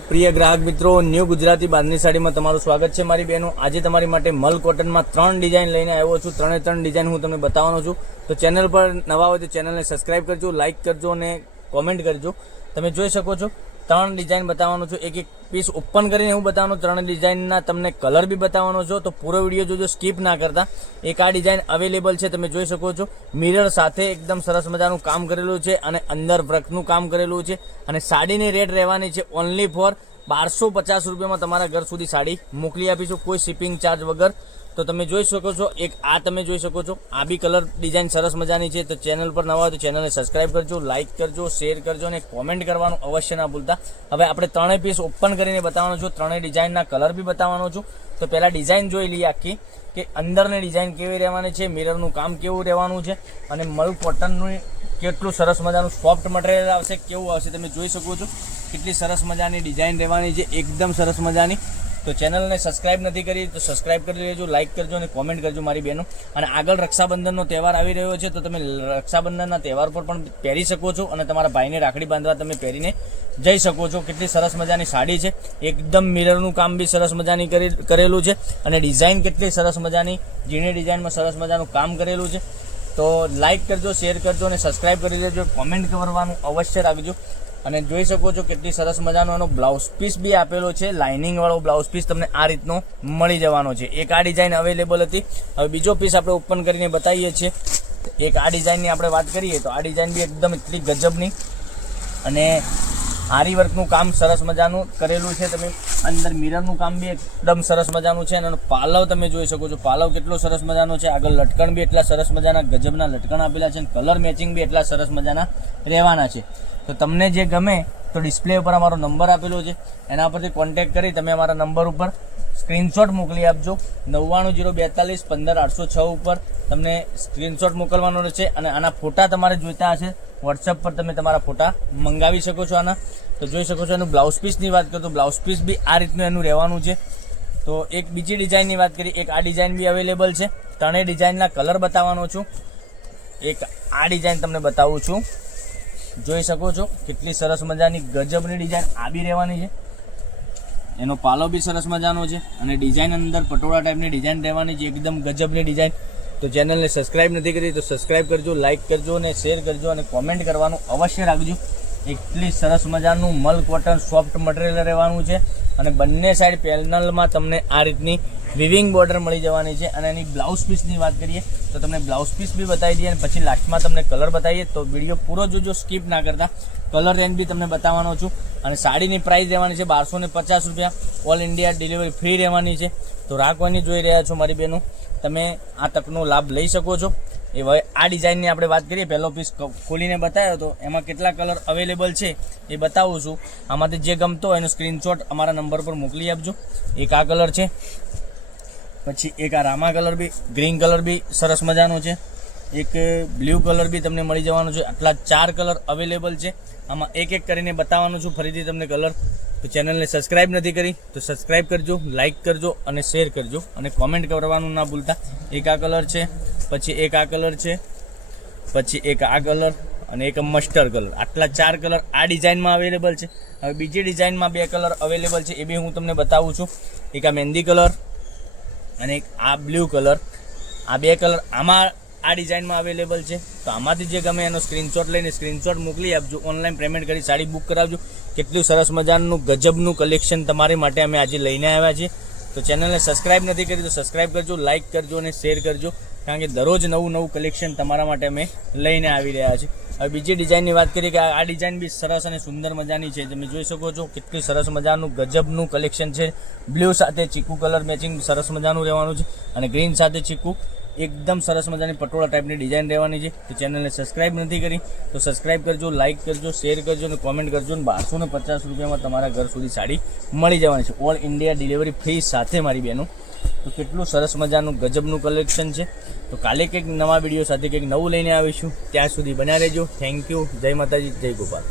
પ્રિય ગ્રાહક મિત્રો, ન્યૂ ગુજરાતી બાંધણી સાડીમાં તમારું સ્વાગત છે મારી બહેનો। આજે તમારી માટે મલ કોટનમાં 3 ડિઝાઇન લઈને આવ્યો છું। 3 ડિઝાઇન હું તમને બતાવવાનો છું। તો ચેનલ પર નવા હોય તો ચેનલને સબસ્ક્રાઇબ કરજો, લાઇક કરજો અને કોમેન્ટ કરજો। તમે જોઈ શકો છો 3 ડિઝાઇન બતાવવાનો છું। એક પીસ ઓપન કરીને હું બતાવવાનો। 3 ડિઝાઇનના તમને કલર બી બતાવવાનો છો। તો પૂરો વિડીયો જોજો, સ્કીપ ના કરતા। એક આ ડિઝાઇન અવેલેબલ છે, તમે જોઈ શકો છો। મિરર સાથે એકદમ સરસ મજાનું કામ કરેલું છે અને અંદર વર્કનું કામ કરેલું છે અને સાડીની રેટ રહેવાની છે ઓનલી ફોર 1250 રૂપિયામાં તમારા ઘર સુધી સાડી મોકલી આપીશું, કોઈ શિપિંગ ચાર્જ વગર। તો તમે જોઈ શકો છો, એક આ તમે જોઈ શકો છો, આ બી કલર ડિઝાઇન સરસ મજાની છે। તો ચેનલ પર નવા હોય તો ચેનલને સબસ્ક્રાઇબ કરજો, લાઇક કરજો, શેર કરજો અને કોમેન્ટ કરવાનું અવશ્ય ના ભૂલતા। હવે આપણે 3 પીસ ઓપન કરીને બતાવવાનો છું, 3 ડિઝાઇનના કલર બી બતાવવાનો છું। તો પહેલા ડિઝાઇન જોઈ લઈએ આખી કે અંદરની ડિઝાઇન કેવી રહેવાની છે, મિરરનું કામ કેવું રહેવાનું છે અને મલ કોટનનું કેટલું સરસ મજાનું સોફ્ટ મટીરિયલ આવશે, કેવું આવશે તમે જોઈ શકો છો। કેટલી સરસ મજાની ડિઝાઇન રહેવાની છે, એકદમ સરસ મજાની। તો ચેનલને સબસ્ક્રાઇબ નથી કરી તો સબસ્ક્રાઇબ કરી લેજો, લાઇક કરજો અને કોમેન્ટ કરજો મારી બહેનો। અને આગળ રક્ષાબંધનનો તહેવાર આવી રહ્યો છે, તો તમે રક્ષાબંધનના તહેવાર પર પણ પહેરી શકો છો અને તમારા ભાઈને રાખડી બાંધવા તમે પહેરીને જઈ શકો છો। કેટલી સરસ મજાની સાડી છે, એકદમ મિરરનું કામ બી સરસ મજાની કરેલું છે અને ડિઝાઇન કેટલી સરસ મજાની, ઝીણી ડિઝાઇનમાં સરસ મજાનું કામ કરેલું છે। તો લાઇક કરજો, શેર કરજો અને સબસ્ક્રાઇબ કરી લેજો, કોમેન્ટ કરવાનું અવશ્ય રાખજો। અને જોઈ શકો છો કેટલી સરસ મજાનો એનો બ્લાઉઝ પીસ બી આપેલો છે, લાઇનિંગ વાળો બ્લાઉઝ પીસ તમને આ રીતનો મળી જવાનો છે। એક આ ડિઝાઇન અવેલેબલ હતી। હવે બીજો પીસ આપણે ઓપન કરીને બતાવીએ છીએ। એક આ ડિઝાઇનની આપણે વાત કરીએ તો આ ડિઝાઇન બી એકદમ એટલી ગજબની અને આરી વર્કનું કામ સરસ મજાનું કરેલું છે। તમે અંદર મિરરનું કામ બી એકદમ સરસ મજાનું છે અને પાલવ તમે જોઈ શકો છો, પાલવ કેટલો સરસ મજાનો છે। આગળ લટકણ બી એટલા સરસ મજાના ગજબના લટકણ આપેલા છે અને કલર મેચિંગ બી એટલા સરસ મજાના રહેવાના છે। તો તમને જે ગમે તો ડિસ્પ્લે ઉપર અમારો નંબર આપેલો છે, એના પરથી કોન્ટેક્ટ કરી તમે અમારા નંબર ઉપર સ્ક્રીનશોટ મોકલી આપજો। 990241 15806 ઉપર તમને સ્ક્રીનશોટ મોકલવાનો રહેશે અને આના ફોટા તમારે જોઈતા હશે વોટ્સઅપ પર તમે તમારા ફોટા મંગાવી શકો છો આના। તો જોઈ શકો છો એનું બ્લાઉઝ પીસની વાત કરું તો બ્લાઉઝ પીસ બી આ રીતનું એનું રહેવાનું છે। તો એક બીજી ડિઝાઇનની વાત કરીએ, એક આ ડિઝાઇન બી અવેલેબલ છે। 3 ડિઝાઇનના કલર બતાવવાનો છું। એક આ ડિઝાઇન તમને બતાવું છું, જોઈ શકો છો કેટલી સરસ મજાની ગજબની ડિઝાઇન આ બી રહેવાની છે। એનો પાલો બી સરસ મજાનો છે અને ડિઝાઇન અંદર પટોળા ટાઈપની ડિઝાઇન રહેવાની છે, એકદમ ગજબની ડિઝાઇન। તો ચેનલને સબસ્ક્રાઇબ નથી કરી તો સબસ્ક્રાઇબ કરજો, લાઇક કરજો અને શેર કરજો અને કોમેન્ટ કરવાનું અવશ્ય રાખજો। એટલી સરસ મજાનું મલ કોટન સોફ્ટ મટીરિયલ રહેવાનું છે અને બંને સાઈડ પેનલમાં તમને આ રીતની વિવિંગ બોર્ડર મળી જવાની છે। અને એની બ્લાઉઝ પીસની વાત કરીએ તો તમને બ્લાઉઝ પીસ બી બતાવી દઈએ અને પછી લાસ્ટમાં તમને કલર બતાવીએ। તો વિડીયો પૂરો જોજો, સ્કીપ ના કરતા। કલર રેન્જ બી તમને બતાવવાનો છું અને સાડીની પ્રાઇસ રહેવાની છે 1250 રૂપિયા, ઓલ ઇન્ડિયા ડિલિવરી ફ્રી રહેવાની છે। તો રાખવાની જોઈ રહ્યા છો મારી બહેનો, તમે આ તકનો લાભ લઈ શકો છો। એ હવે આ ડિઝાઇનની આપણે વાત કરીએ, પહેલો પીસ ખોલીને બતાવ્યો તો એમાં કેટલા કલર અવેલેબલ છે એ બતાવું છું। આમાંથી જે ગમતો હોય એનો સ્ક્રીનશોટ અમારા નંબર પર મોકલી આપજો। એક આ કલર છે, પછી એક આ રામા કલર બી, ગ્રીન કલર બી સરસ મજાનો છે, એક બ્લુ કલર બી તમને મળી જવાનું છે। આટલા 4 કલર અવેલેબલ છે, આમાં એક એક કરીને બતાવવાનું છું ફરીથી તમને કલર। તો ચેનલને સબસ્ક્રાઇબ નથી કરી તો સબસ્ક્રાઇબ કરજો, લાઇક કરજો અને શેર કરજો અને કોમેન્ટ કરવાનું ના ભૂલતા। એક આ કલર છે, પછી એક આ કલર છે, પછી એક આ કલર અને એક મસ્ટર્ડ કલર, આટલા 4 કલર આ ડિઝાઇનમાં અવેલેબલ છે। હવે બીજી ડિઝાઇનમાં 2 કલર અવેલેબલ છે, એ બી હું તમને બતાવું છું। એક આ મહેંદી કલર અને એક આ બ્લુ કલર, આ 2 કલર આમાં આ ડિઝાઇનમાં અવેલેબલ છે। તો આમાંથી જે ગમે એનો સ્ક્રીનશોટ લઈને સ્ક્રીનશોટ મોકલી આપજો, ઓનલાઈન પેમેન્ટ કરી સાડી બુક કરાવજો। કેટલું સરસ મજાનું ગજબનું કલેક્શન તમારી માટે અમે આજે લઈને આવ્યા છીએ। તો ચેનલને સબસ્ક્રાઇબ નથી કરી તો સબસ્ક્રાઇબ કરજો, લાઇક કરજો અને શેર કરજો, કારણ કે દરરોજ નવું કલેક્શન તમારા માટે અમે લઈને આવી રહ્યા છીએ। હવે બીજી ડિઝાઇનની વાત કરીએ કે આ ડિઝાઇન બી સરસ અને સુંદર મજાની છે, તમે જોઈ શકો છો કેટલી સરસ મજાનું ગજબનું કલેક્શન છે। બ્લુ સાથે ચીકુ કલર મેચિંગ સરસ મજાનું રહેવાનું છે અને ગ્રીન સાથે ચીકુ એકદમ સરસ મજાની પટોળા ટાઈપની ડિઝાઇન રહેવાની છે। તો ચેનલને સબસ્ક્રાઇબ નથી કરી તો સબસ્ક્રાઇબ કરજો, લાઇક કરજો, શેર કરજો અને કોમેન્ટ કરજો। અને 1250 રૂપિયામાં તમારા ઘર સુધી સાડી મળી જવાની છે, ઓલ ઇન્ડિયા ડિલિવરી ફ્રી સાથે મારી બહેનો। તો કેટલું સરસ મજાનું ગજબનું કલેક્શન છે। તો કાલે કંઈક નવા વિડીયો સાથે કંઈક નવું લઈને આવીશું, ત્યાં સુધી બન્યા રહેજો। થેન્ક યુ, જય માતાજી, જય ગોપાલ।